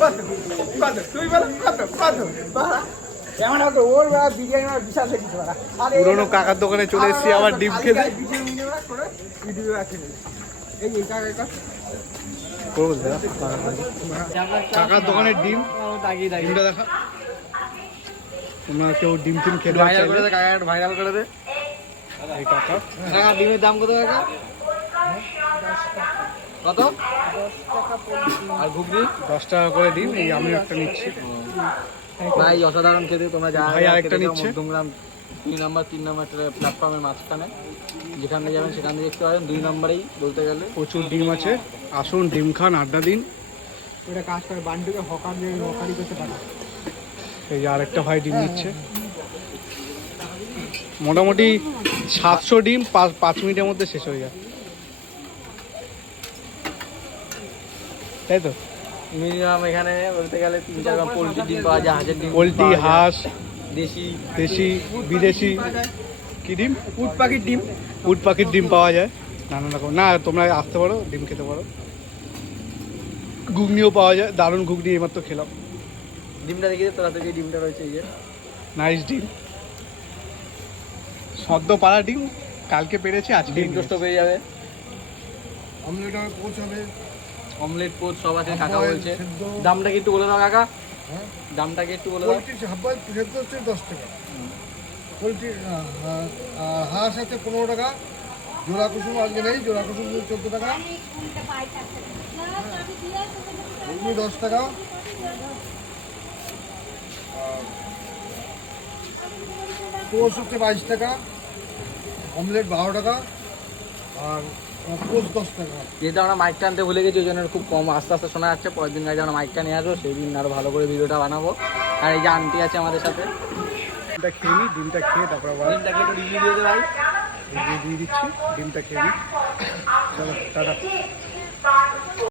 কত কত তুই বল কত কত বাড়া এমন হতো ওর বিরিয়ানি বিশাল হয়ে দিতে পারা। পুরোনো কাকার দোকানে চলে এসেছি আবার ডিম খেতে। ভিডিও রাখে এই কাকা কাকার দোকানের ডিম ডিমটা দেখা। তোমরা কেউ ডিম টিম খেতে ভাইরাল করে দে। এই কাকা কাকা ডিমের দাম কত কাকা? কত? আর ঘুগনি 10 টাকা করে ডিম। এই আমি একটা নিচ্ছি, ভাই অসাধারণ খেতে। তোমরা যা ভাই আরেকটা নিচ্ছে। মধ্যমগ্রাম 3 নম্বর প্ল্যাটফর্মের মাঝখানে যেখানে যাবেন সেখান থেকে দেখতে পাবেন। 2 নম্বরেই বলতে গেলে প্রচুর ডিম আছে। আসুন ডিম খান, আড্ডা দিন। ওটা কাজ করে বান্ডুকে হকারি করতে পারে। এই যে আরেকটা ভাই ডিম নিচ্ছে। মোটামুটি 700 ডিম 5 মিনিটের মধ্যে শেষ হয়ে যায়, তাই তো? মিনিমাম এখানে বলতে গেলে 3-4 রকম পোলট্রির ডিম পাওয়া যায়, হাঁসের ডিম, পোলট্রি, হাঁস, দেশি বিদেশি কি ডিম, উট পাখির ডিম, উট পাখির ডিম পাওয়া যায় নানান রকম। না তোমরা আসতে পারো, ডিম খেতে পারো। ঘুগনিও পাওয়া যায়, দারুণ ঘুগনি এইমাত্র খেলাম। ডিমটা দেখিয়ে তোরা থেকে ডিমটা রয়েছে এই যে নাইস ডিম, সদ্য পাড়া ডিম, কালকে পেরেছে আজকে ডিম টোস্ট পেয়ে যাবে। অমলেট হবে, পোচ হবে, অমলেট পোচ সব আছে কাকা হাফ বলছে। সেদ্ধ। দামটা কি একটু বলে দাও কাকা, হ্যাঁ দামটা কি একটু বলে দাও। পোলট্রি হাফ বয়েল সেদ্ধ হচ্ছে 10 টাকা, পোলট্রি হাঁস আছে 15 টাকা, জোড়া কুসুম আজকে নেই, জোড়া কুসুম 14 টাকা, ঘুগনি 10 টাকা, পোচ হচ্ছে 22 টাকা, অমলেট 12 টাকা, আর পোচ 10 টাকা। যেহেতু আমরা মাইকটা আনতে ভুলে গেছি ওই জন্য খুব কম আস্তে আস্তে শোনা যাচ্ছে। পরের দিন গাড়ি আমরা মাইকটা নিয়ে আসবো, সেই দিন আরো ভালো করে ভিডিওটা বানাবো। আর এই যে আন্টি আছে আমাদের সাথে, ডিমটা খেয়ে নিই, ডিমটা খেয়ে তারপর আবার ডিমটাকে একটু রিভিউ দিয়ে দে ভাই। দিয়ে দিচ্ছি। ডিমটা খেয়ে নিই, চলো টাটা।